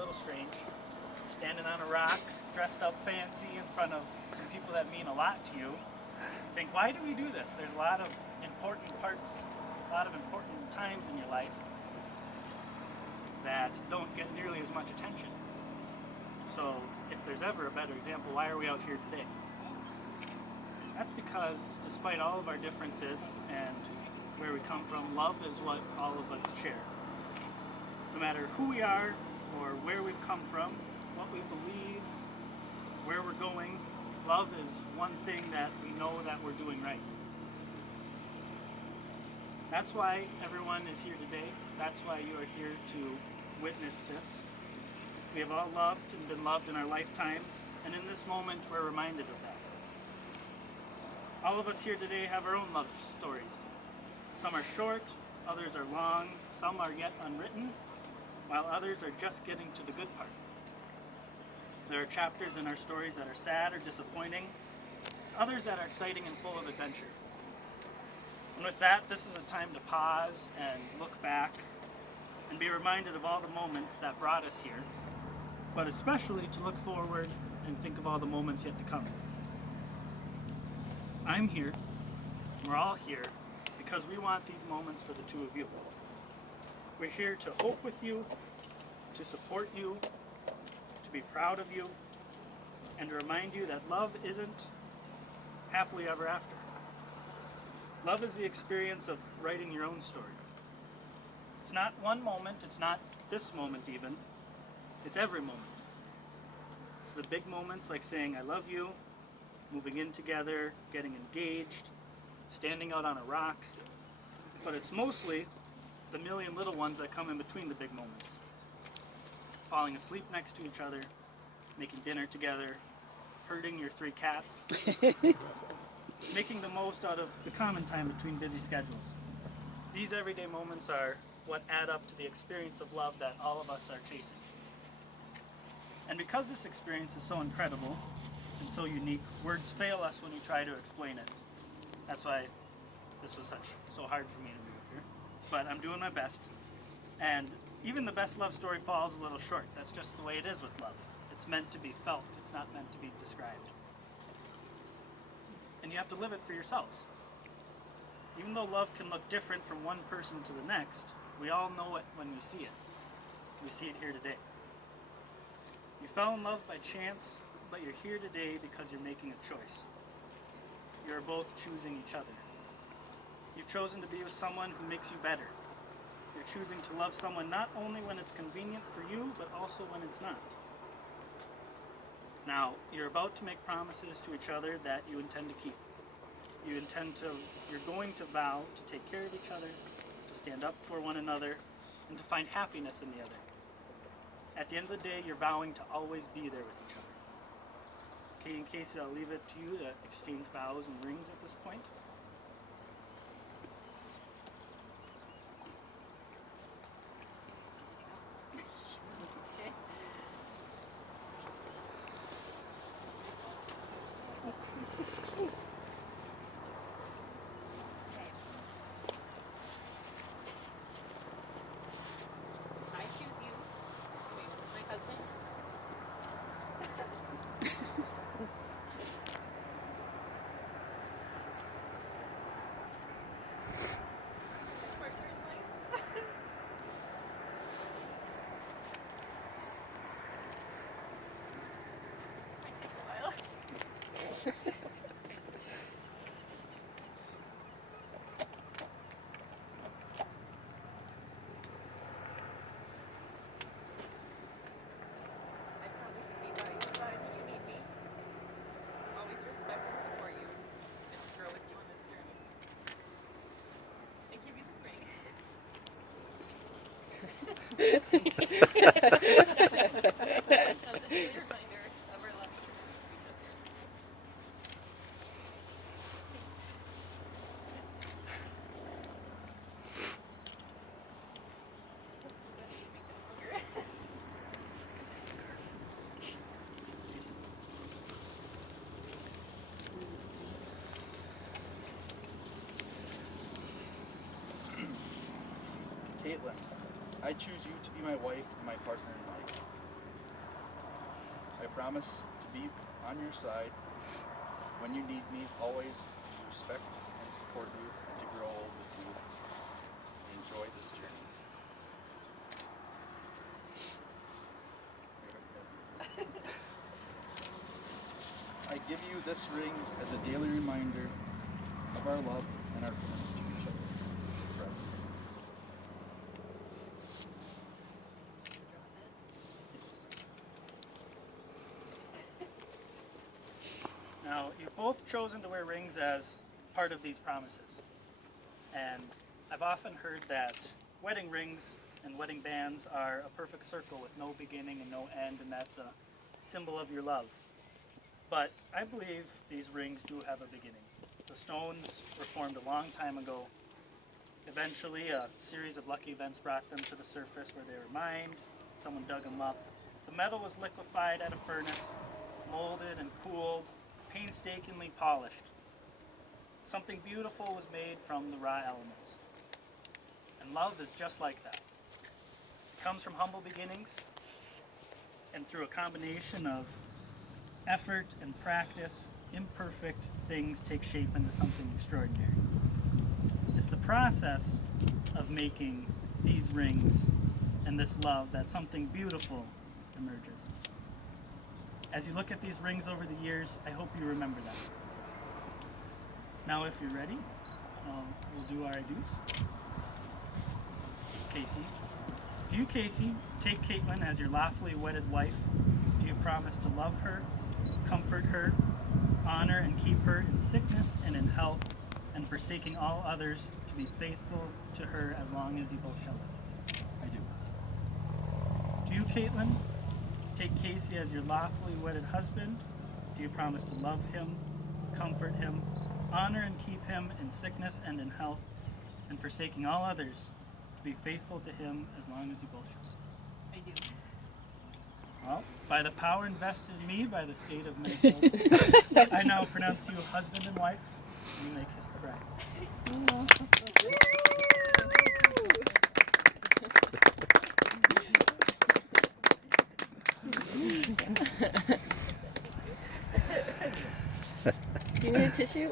little strange. Standing on a rock, dressed up fancy in front of some people that mean a lot to you. Think, why do we do this? There's a lot of important parts, a lot of important times in your life that don't get nearly as much attention. So if there's ever a better example, why are we out here today? That's because despite all of our differences and where we come from, love is what all of us share. No matter who we are or where we've come from, what we believe, where we're going, love is one thing that we know that we're doing right. That's why everyone is here today. That's why you are here to witness this. We have all loved and been loved in our lifetimes, and in this moment we're reminded of that. All of us here today have our own love stories. Some are short, others are long, some are yet unwritten, while others are just getting to the good part. There are chapters in our stories that are sad or disappointing, others that are exciting and full of adventure. And with that, this is a time to pause and look back and be reminded of all the moments that brought us here, but especially to look forward and think of all the moments yet to come. I'm here, we're all here, because we want these moments for the two of you. We're here to hope with you, to support you, to be proud of you, and to remind you that love isn't happily ever after. Love is the experience of writing your own story. It's not one moment, it's not this moment even, it's every moment. It's the big moments like saying I love you, moving in together, getting engaged, standing out on a rock, but it's mostly the million little ones that come in between the big moments. Falling asleep next to each other, making dinner together, herding your 3 cats, making the most out of the common time between busy schedules. These everyday moments are what add up to the experience of love that all of us are chasing. And because this experience is so incredible and so unique, words fail us when we try to explain it. That's why this was so hard for me to do here. But I'm doing my best. And even the best love story falls a little short. That's just the way it is with love. It's meant to be felt. It's not meant to be described. And you have to live it for yourselves. Even though love can look different from one person to the next, we all know it when we see it. We see it here today. You fell in love by chance, but you're here today because you're making a choice. You're both choosing each other. You've chosen to be with someone who makes you better. You're choosing to love someone not only when it's convenient for you, but also when it's not. Now, you're about to make promises to each other that you intend to keep. You're going to vow to take care of each other, to stand up for one another, and to find happiness in the other. At the end of the day, you're vowing to always be there with each other. Kate and Kasey, I'll leave it to you to exchange vows and rings at this point. Katelyn, I choose you to be my wife and my partner in life. promise to be on your side when you need me, always to respect and support you, and to grow old with you. Enjoy this journey. I give you this ring as a daily reminder of our love and our commitment to each other forever. Now, you've both chosen to wear rings as part of these promises. And I've often heard that wedding rings and wedding bands are a perfect circle with no beginning and no end, and that's a symbol of your love. But I believe these rings do have a beginning. The stones were formed a long time ago. Eventually, a series of lucky events brought them to the surface where they were mined. Someone dug them up. The metal was liquefied at a furnace, molded and cooled, painstakingly polished. Something beautiful was made from the raw elements. And love is just like that. It comes from humble beginnings, and through a combination of effort and practice, imperfect things take shape into something extraordinary. It's the process of making these rings and this love that something beautiful emerges. As you look at these rings over the years, I hope you remember that. Now, if you're ready, we'll do our I-dos. Kasey. Do you, Kasey, take Katelyn as your lawfully wedded wife? Do you promise to love her, comfort her, honor and keep her in sickness and in health, and forsaking all others, to be faithful to her as long as you both shall live? I do. Do you, Katelyn, take Kasey as your lawfully wedded husband? Do you promise to love him, comfort him, honor and keep him in sickness and in health, and forsaking all others, to be faithful to him as long as you both shall live? I do. Well, by the power invested in me by the state of Minnesota, I now pronounce you husband and wife. You may kiss the bride. Do you need a tissue?